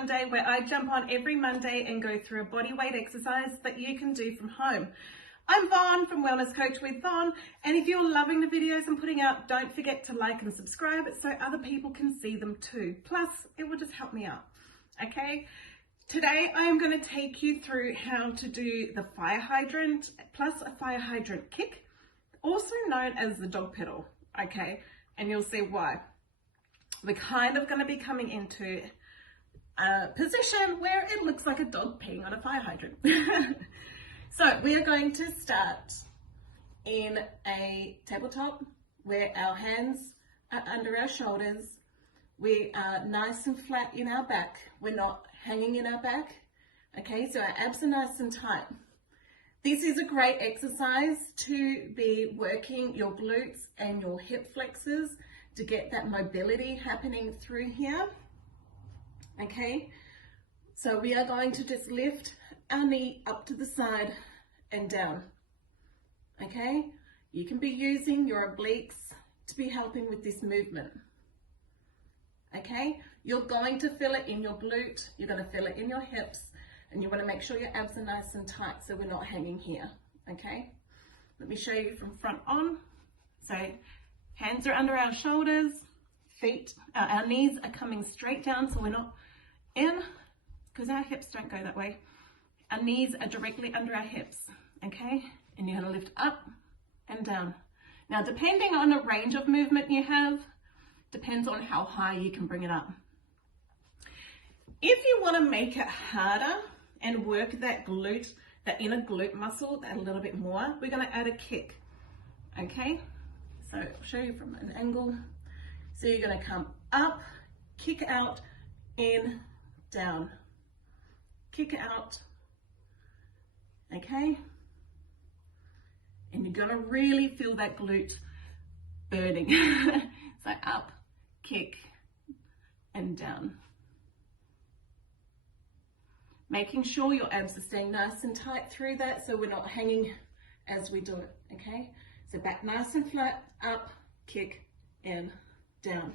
Monday, where I jump on every Monday and go through a body weight exercise that you can do from home. I'm Vaughn from Wellness Coach with Vaughn, and if you're loving the videos I'm putting out, don't forget to like and subscribe so other people can see them too. Plus, it will just help me out, okay? Today I am going to take you through how to do the fire hydrant plus a fire hydrant kick, also known as the dog pedal, okay? And you'll see why. We're kind of going to be coming into a position where it looks like a dog peeing on a fire hydrant. So we are going to start in a tabletop where our hands are under our shoulders. We are nice and flat in our back. We're not hanging in our back. Okay, so our abs are nice and tight. This is a great exercise to be working your glutes and your hip flexors to get that mobility happening through here. Okay, so we are going to just lift our knee up to the side and down. Okay, you can be using your obliques to be helping with this movement. Okay, you're going to feel it in your glute, you're going to feel it in your hips, and you want to make sure your abs are nice and tight so we're not hanging here. Okay, let me show you from front on. So hands are under our shoulders, feet, our knees are coming straight down so we're not in, because our hips don't go that way. Our knees are directly under our hips, okay? And you're going to lift up and down. Now, depending on the range of movement you have, depends on how high you can bring it up. If you want to make it harder and work that glute, that inner glute muscle a little bit more, we're going to add a kick, okay? So I'll show you from an angle. So you're going to come up, kick out, in, down, kick out, okay? And you're going to really feel that glute burning. So up, kick, and down. Making sure your abs are staying nice and tight through that so we're not hanging as we do it, okay? So back nice and flat, up, kick, in, down.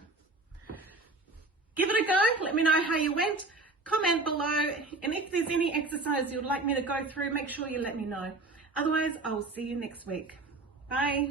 Give it a go, let me know how you went. Comment below, and if there's any exercise you'd like me to go through, make sure you let me know. Otherwise, I'll see you next week. Bye.